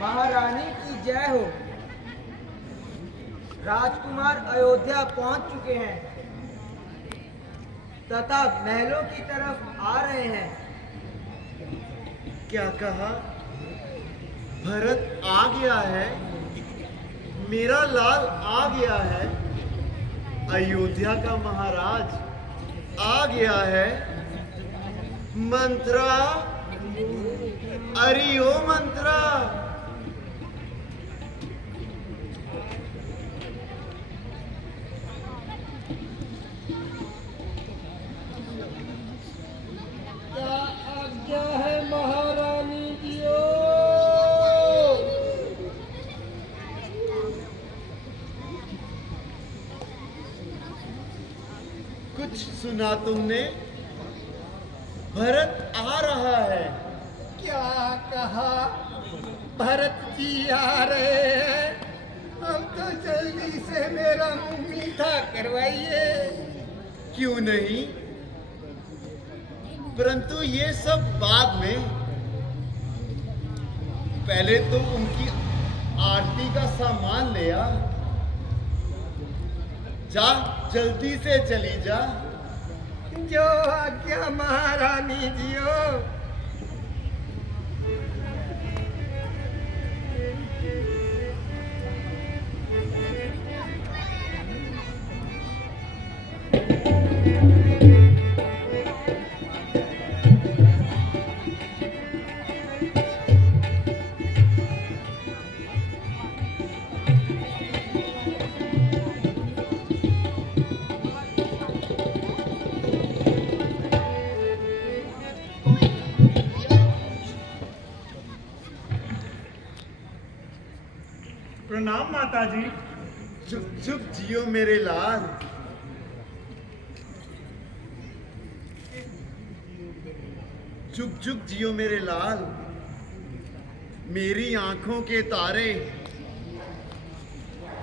महारानी की जय हो। राजकुमार अयोध्या पहुंच चुके हैं तथा महलों की तरफ आ रहे हैं। क्या कहा? भरत आ गया है, मेरा लाल आ गया है, अयोध्या का महाराज आ गया है। मंत्रा, अरे ओ मंत्रा, क्या आज्ञा है महारानी जियो? कुछ सुना तुमने? भरत आ रहा है। क्या कहा? भरत जी आ रहे हैं? अब तो जल्दी से मेरा मुंह मीठा करवाइए। क्यों नहीं, परंतु ये सब बाद में। पहले तो उनकी आरती का सामान ले आ। जा, जल्दी से चली जा। जो आज्ञा महारानी जियो। प्रणाम माता जी। चुप चुप जियो मेरे लाल। चुप चुप जियो मेरे लाल। मेरी आंखों के तारे,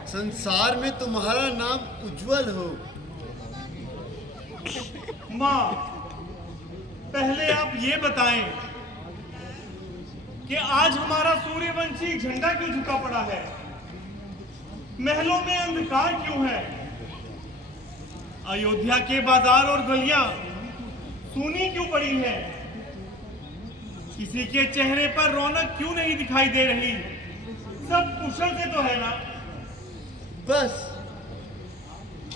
संसार में तुम्हारा नाम उज्जवल हो। माँ, पहले आप ये बताएं कि आज हमारा सूर्यवंशी झंडा क्यों झुका पड़ा है? महलों में अंधकार क्यों है? अयोध्या के बाजार और गलियां सूनी क्यों पड़ी है? किसी के चेहरे पर रौनक क्यों नहीं दिखाई दे रही? सब कुशल से तो है ना? बस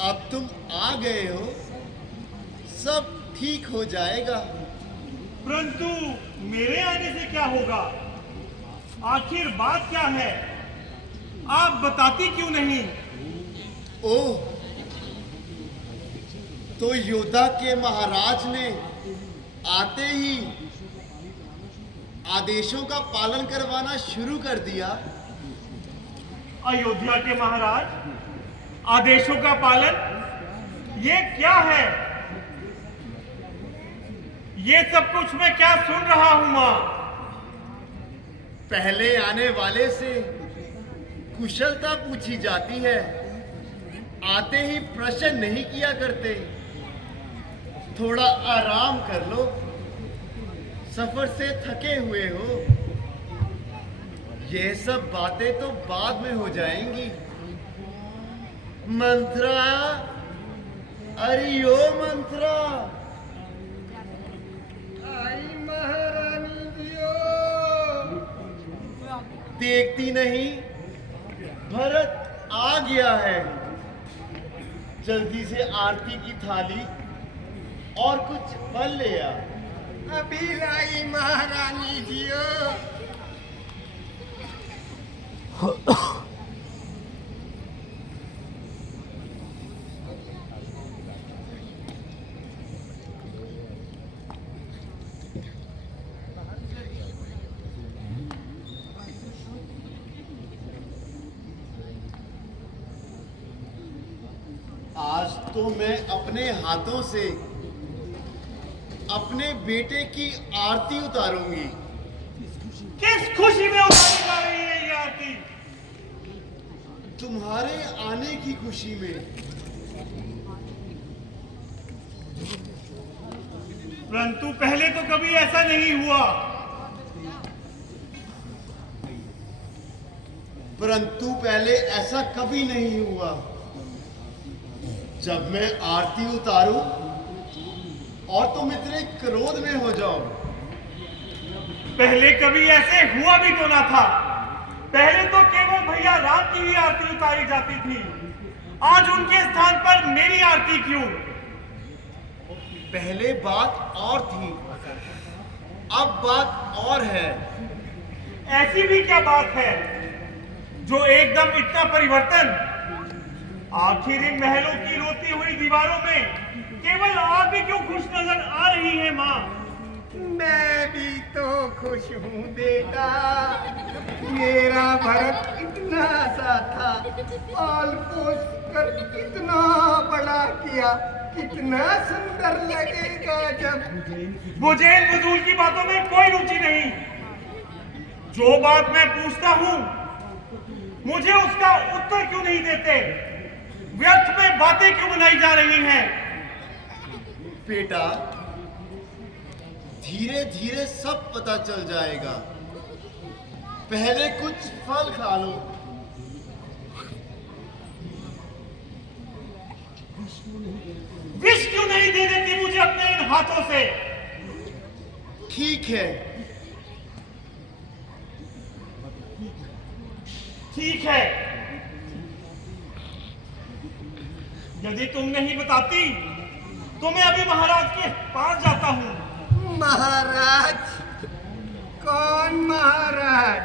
अब तुम आ गए हो, सब ठीक हो जाएगा। परंतु मेरे आने से क्या होगा? आखिर बात क्या है? आप बताती क्यों नहीं? ओह, तो योद्धा के महाराज ने आते ही आदेशों का पालन करवाना शुरू कर दिया। अयोध्या के महाराज, आदेशों का पालन? ये क्या है? ये सब कुछ मैं क्या सुन रहा हूं मां? पहले आने वाले से कुशलता पूछी जाती है, आते ही प्रश्न नहीं किया करते। थोड़ा आराम कर लो, सफर से थके हुए हो। ये सब बातें तो बाद में हो जाएंगी। मंत्रा, अरे ओ मंत्रा, आई महारानी जियो। देखती नहीं, भरत आ गया है। जल्दी से आरती की थाली और कुछ फल ले आ। अभी लाई महारानी जियो। आज तो मैं अपने हाथों से अपने बेटे की आरती उतारूंगी। किस खुशी में उतारी जा रही है ये आरती? तुम्हारे आने की खुशी में। परंतु पहले तो कभी ऐसा नहीं हुआ। परंतु पहले ऐसा कभी नहीं हुआ। जब मैं आरती उतारूं और तुम इतने क्रोध में हो जाओ। पहले कभी ऐसे हुआ भी तो ना था। पहले तो केवल भैया राम की ही आरती उतारी जाती थी। आज उनके स्थान पर मेरी आरती क्यों? पहले बात और थी, अब बात और है। ऐसी भी क्या बात है जो एकदम इतना परिवर्तन? आखिर इन महलों की रोती हुई दीवारों में केवल आप ही क्यों खुश नजर आ रही है माँ? मैं भी तो खुश हूँ बेटा। मेरा भरत इतना सा था, पाल पोस कर कितना बड़ा किया, कितना सुंदर लगेगा जब। मुझे इन फजूल की बातों में कोई रुचि नहीं। जो बात मैं पूछता हूँ मुझे उसका उत्तर क्यों नहीं देते? व्यर्थ में बातें क्यों बनाई जा रही हैं? बेटा, धीरे धीरे सब पता चल जाएगा। पहले कुछ फल खा लो। विष क्यों नहीं दे देती मुझे अपने इन हाथों से? ठीक है, ठीक है। यदि तुम नहीं बताती तो मैं अभी महाराज के पास जाता हूँ। महाराज? कौन महाराज?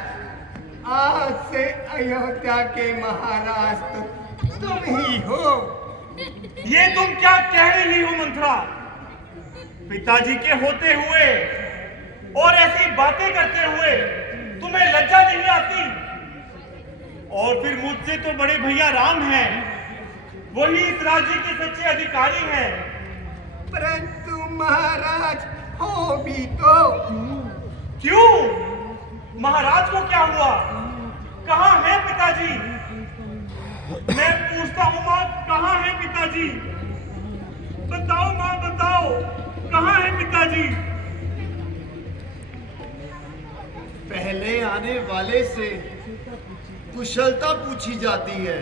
आज से अयोध्या के महाराज तो तुम ही हो। ये तुम क्या कह रही हो मंत्रा? पिताजी के होते हुए और ऐसी बातें करते हुए तुम्हें लज्जा नहीं आती? और फिर मुझसे तो बड़े भैया राम हैं, वही इस राज्य के सच्चे अधिकारी हैं। परंतु महाराज हो भी तो। क्यों? महाराज को क्या हुआ? कहाँ है पिताजी? मैं पूछता हूँ माँ, कहाँ है पिताजी? बताओ माँ, बताओ, कहाँ है पिताजी? पहले आने वाले से कुशलता पूछी जाती है,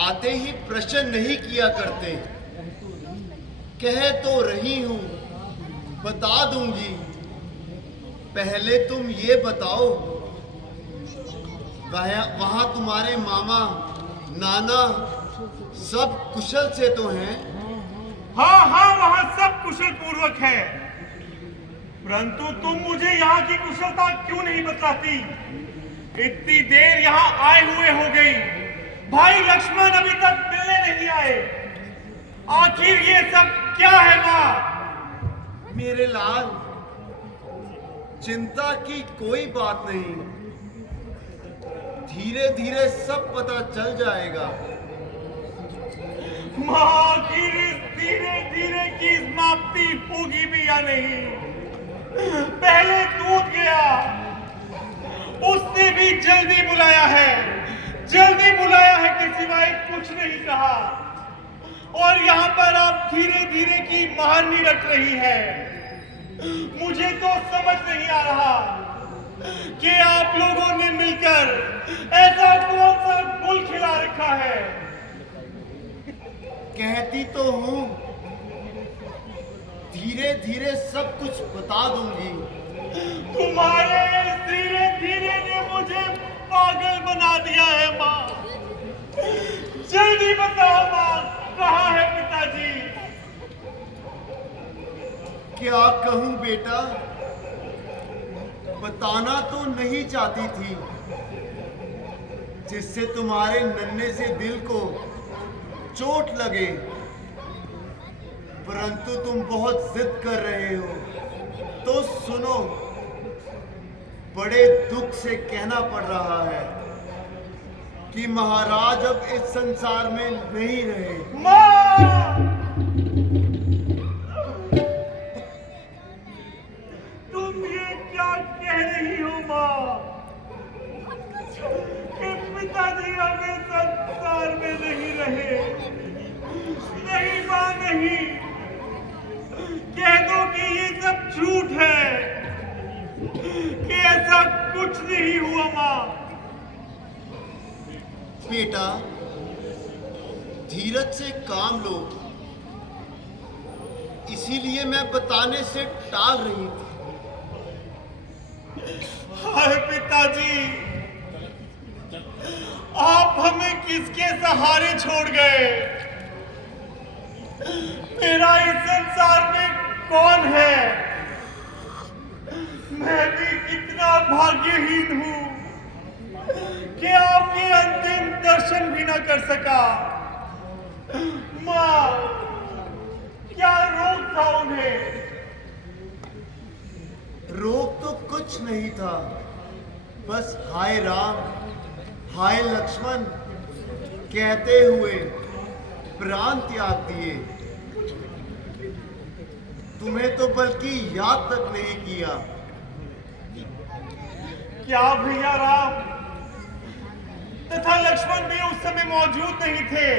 आते ही प्रश्न नहीं किया करते। कह तो रही हूं, बता दूंगी। पहले तुम ये बताओ, वहां तुम्हारे मामा नाना सब कुशल से तो हैं? हाँ हाँ, वहां सब कुशल पूर्वक है। परंतु तुम मुझे यहाँ की कुशलता क्यों नहीं बताती? इतनी देर यहाँ आए हुए हो गई, भाई लक्ष्मण अभी तक मिलने नहीं आए। आखिर ये सब क्या है माँ? मेरे लाल, चिंता की कोई बात नहीं, धीरे धीरे सब पता चल जाएगा। माँ, आखिर इस धीरे धीरे की समाप्ति होगी भी या नहीं? पहले दूध गया, उसने भी जल्दी बुलाया है, जल्दी बुलाया है कि सिवाय कुछ नहीं कहा। और यहाँ पर आप धीरे धीरे की महारनी रट रही है। मुझे तो समझ नहीं आ रहा कि आप लोगों ने मिलकर ऐसा कौन सा गुल खिला रखा है। कहती तो हूं, धीरे धीरे सब कुछ बता दूंगी। तुम्हारे इस धीरे धीरे ने मुझे पागल बना दिया है माँ। जल्दी बताओ माँ, कहाँ है पिताजी? क्या कहूं बेटा, बताना तो नहीं चाहती थी, जिससे तुम्हारे नन्हे से दिल को चोट लगे, परंतु तुम बहुत जिद कर रहे हो। तो सुनो, बड़े दुख से कहना पड़ रहा है कि महाराज अब इस संसार में नहीं रहे। माँ! तुम ये क्या कह रही हो माँ? कि पिताजी अब इस संसार में नहीं रहे? नहीं माँ, नहीं। कह दो कि ये सब झूठ है, कि ऐसा कुछ नहीं हुआ माँ। बेटा, धीरज से काम लो। इसीलिए मैं बताने से टाल रही थी। हाय पिताजी, आप हमें किसके सहारे छोड़ गए? मेरा इस संसार में कौन है? मैं भी कितना भाग्यहीन हूं कि आपके अंतिम दर्शन भी न कर सका। मां, क्या रोग था उन्हें? रोग तो कुछ नहीं था, बस हाय राम, हाय लक्ष्मण कहते हुए प्राण त्याग दिए। तुम्हें तो बल्कि याद तक नहीं किया। क्या भैया राम तथा लक्ष्मण भी उस समय मौजूद नहीं थे?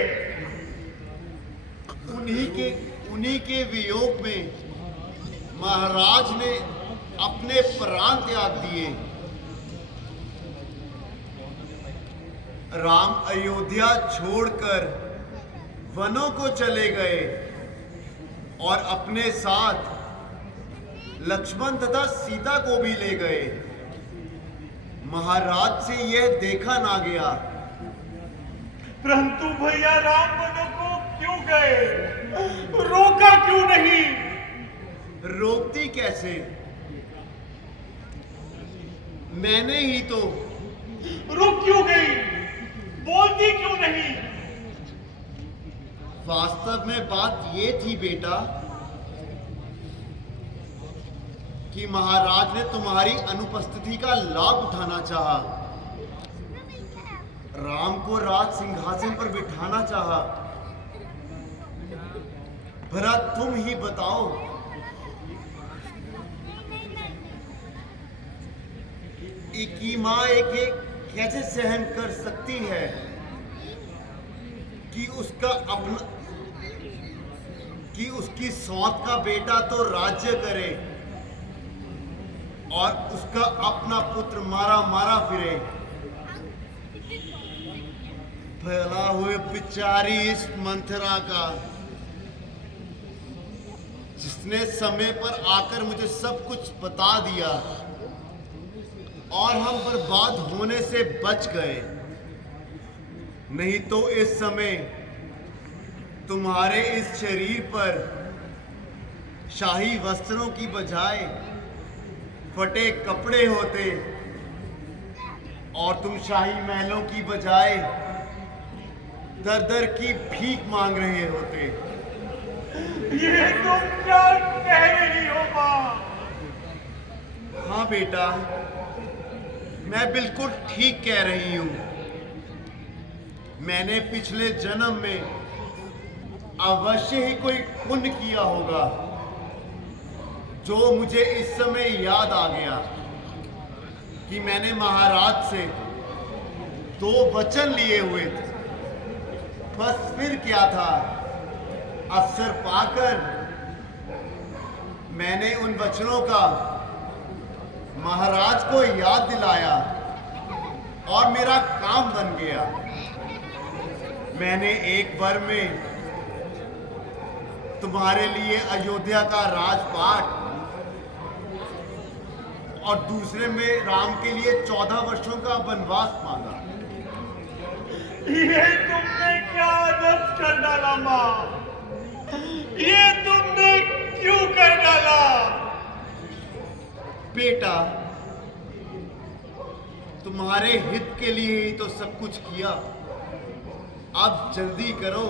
उन्हीं के वियोग में महाराज ने अपने प्राण त्याग दिए। राम अयोध्या छोड़कर वनों को चले गए और अपने साथ लक्ष्मण तथा सीता को भी ले गए। महाराज से यह देखा ना गया। परंतु भैया राम वनों को क्यों गए? रोका क्यों नहीं? रोकती कैसे? मैंने ही तो। रुक क्यों गई? बोलती क्यों नहीं? वास्तव में बात ये थी बेटा कि महाराज ने तुम्हारी अनुपस्थिति का लाभ उठाना चाहा। राम को राज सिंहासन पर बिठाना चाहा। भला तुम ही बताओ, एक ही माँ एक कैसे सहन कर सकती है कि उसकी सौत का बेटा तो राज्य करे और उसका अपना पुत्र मारा मारा फिरे। भला हुए बेचारी इस मंथरा का, जिसने समय पर आकर मुझे सब कुछ बता दिया और हम बर्बाद होने से बच गए। नहीं तो इस समय तुम्हारे इस शरीर पर शाही वस्त्रों की बजाय फटे कपड़े होते और तुम शाही महलों की बजाय दर दर की भीख मांग रहे होते। ये तुम क्या कह रही हो मां? हाँ बेटा, मैं बिल्कुल ठीक कह रही हूं। मैंने पिछले जन्म में अवश्य ही कोई पुण्य किया होगा, जो मुझे इस समय याद आ गया कि मैंने महाराज से 2 वचन लिए हुए थे। बस फिर क्या था, अवसर पाकर मैंने उन वचनों का महाराज को याद दिलाया और मेरा काम बन गया। मैंने एक बार में तुम्हारे लिए अयोध्या का राजपाट और दूसरे में राम के लिए 14 वर्षों का वनवास मांगा। ये तुमने क्या दस्त कर डाला मां? ये तुमने क्यों कर डाला? बेटा, तुम्हारे हित के लिए ही तो सब कुछ किया। अब जल्दी करो,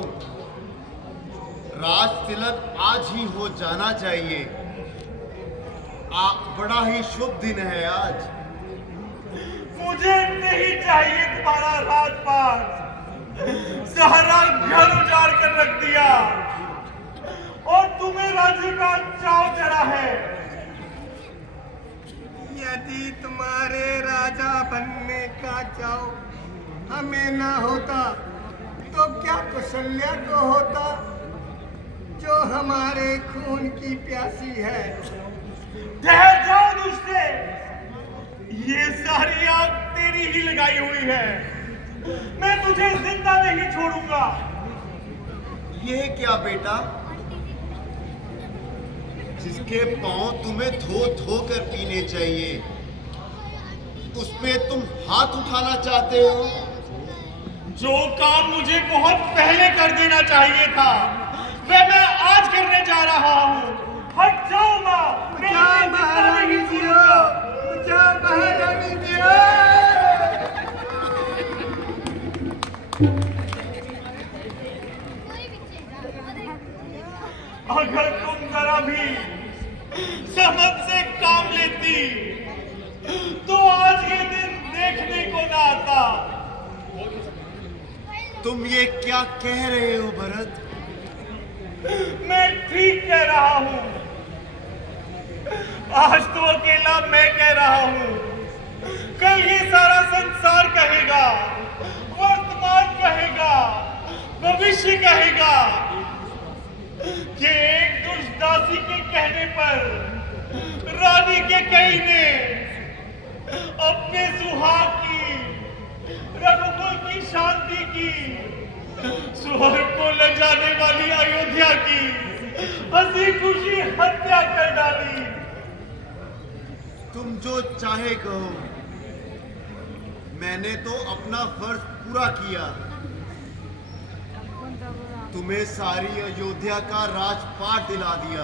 राज तिलक आज ही हो जाना चाहिए। बड़ा ही शुभ दिन है आज। मुझे नहीं चाहिए तुम्हारा राजपाट। सारा घर उजाड़ कर रख दिया और तुम्हें राज्य का चाव चढ़ा है। यदि तुम्हारे राजा बनने का चाव हमें ना होता तो क्या कौशल्या को होता, जो हमारे खून की प्यासी है। ठहर जाओ दुष्टे, ये सारी आग तेरी ही लगाई हुई है। मैं तुझे जिंदा नहीं छोड़ूंगा। यह क्या बेटा, जिसके पांव तुम्हें धो धो कर पीने चाहिए, उस पे तुम हाथ उठाना चाहते हो? जो काम मुझे बहुत पहले कर देना चाहिए था, वह मैं आज करने जा रहा हूँ। हट जाओ माँ, मैं इसे जिंदा नहीं छोड़ूंगा। महारानी दिया। अगर तुम जरा भी समझ से काम लेती तो आज ये दिन देखने को ना आता। तुम ये क्या कह रहे हो भरत? मैं ठीक कह रहा हूं। आज तो अकेला मैं कह रहा हूं, कल ये सारा संसार कहेगा, वर्तमान कहेगा, भविष्य कहेगा कि एक दुष्दासी के कहने पर रानी के कई ने अपने सुहाग की, रघुकुल की शांति की, स्वर्ग को ले जाने वाली अयोध्या की हंसी खुशी हत्या कर डाली। तुम जो चाहे कहो, मैंने तो अपना फर्ज पूरा किया। तुम्हें सारी अयोध्या का राजपाट दिला दिया।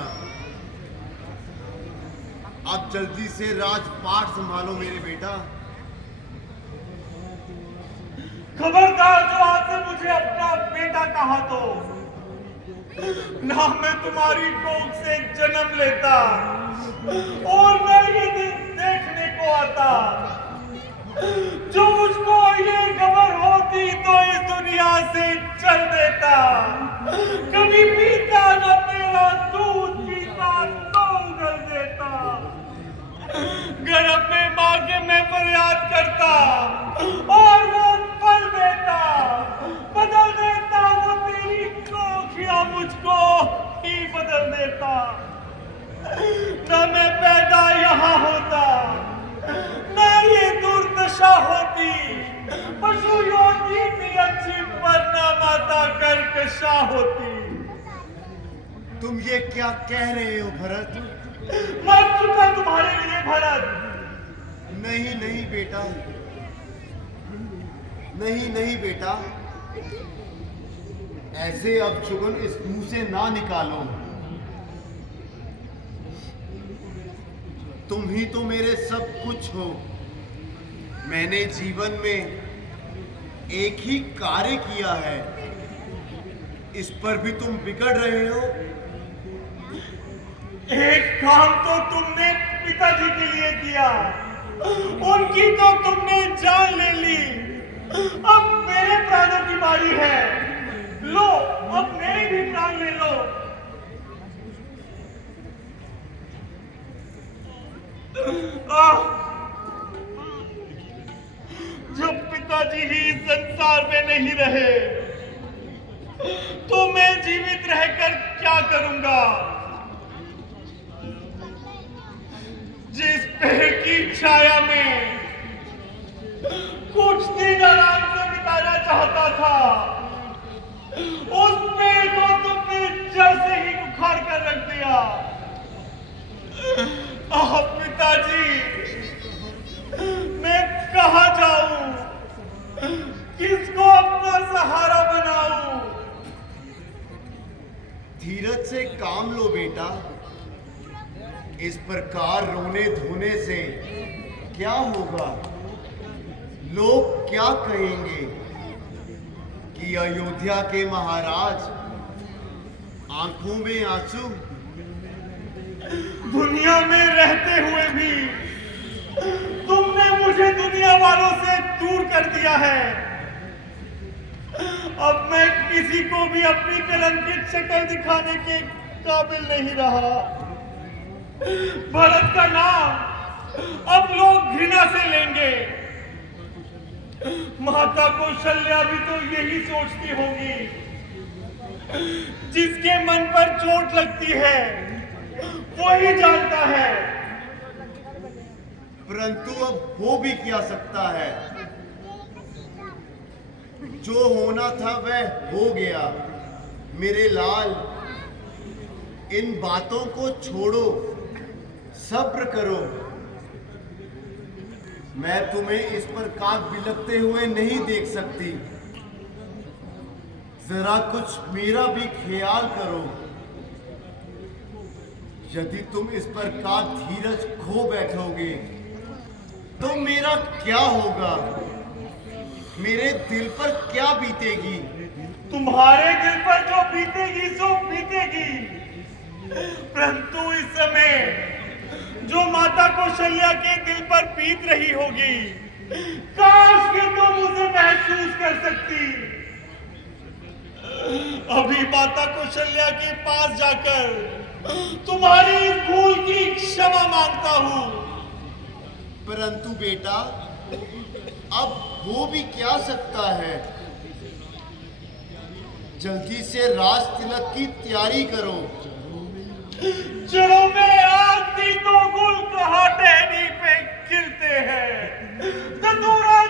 अब जल्दी से राजपाट संभालो मेरे बेटा। खबरदार जो आज से मुझे अपना बेटा कहा तो ना मैं तुम्हारी कोख से जन्म लेता और न ये दिन देखने को आता। जो मुझको ये खबर होती तो इस दुनिया से चल देता। कभी पीता न तेरा दूध, पीता तो उगल देता। गर्भ में मां के मैं फरियाद करता और वो फल देता, बदल देता वो तेरी कोखिया, मुझको ही बदल देता। न मैं पैदा यहाँ होता, न ये दुर्दशा होती। पशु योनि थी अच्छी, वरना माता कर्कशा होती। तुम ये क्या कह रहे हो भरत? मर चुका तुम्हारे लिए भरत। नहीं नहीं बेटा, नहीं नहीं बेटा, ऐसे अपशगुन इस मुंह से ना निकालो। तुम ही तो मेरे सब कुछ हो। मैंने जीवन में एक ही कार्य किया है, इस पर भी तुम बिगड़ रहे हो। एक काम तो तुमने पिताजी के लिए किया, उनकी तो तुमने जान ले ली। अब मेरे प्राणों की बारी है, लो अब मेरे भी प्राण ले लो। जब पिताजी ही संसार में नहीं रहे तो मैं जीवित रहकर क्या करूंगा? जिस पेड़ की छाया में कुछ दिन आराम से बिताना चाहता था, उस पेड़ को तुमने जड़ से ही उखाड़ कर रख दिया। पिताजी, मैं कहाँ जाऊं? किसको अपना सहारा बनाऊं? धीरज से काम लो बेटा। इस प्रकार रोने धोने से क्या होगा? लोग क्या कहेंगे कि अयोध्या के महाराज आंखों में आंसू। दुनिया में रहते हुए भी तुमने मुझे दुनिया वालों से दूर कर दिया है। अब मैं किसी को भी अपनी कलंकित शक्ल दिखाने के काबिल नहीं रहा। भरत का नाम अब लोग घृणा से लेंगे। माता कौशल्या भी तो यही सोचती होगी। जिसके मन पर चोट लगती है वही जानता है। परंतु अब वो भी क्या सकता है? जो होना था वह हो गया। मेरे लाल, इन बातों को छोड़ो, सब्र करो। मैं तुम्हें इस पर काग बिलखते हुए नहीं देख सकती। जरा कुछ मेरा भी ख्याल करो। यदि तुम इस पर काग धीरज खो बैठोगे तो मेरा क्या होगा? मेरे दिल पर क्या बीतेगी? तुम्हारे दिल पर जो बीतेगी सो बीतेगी, परंतु इस समय जो माता कौशल्या के दिल पर बीत रही होगी, काश कि तुम उसे महसूस कर सकती। अभी माता कौशल्या के पास जाकर तुम्हारी इस भूल की क्षमा मांगता हूं। परंतु बेटा, अब हो भी क्या सकता है? जल्दी से राज तिलक की तैयारी करो। चलो में आती तो गुल कहाँ टहनी पे खिलते हैं, धतूरा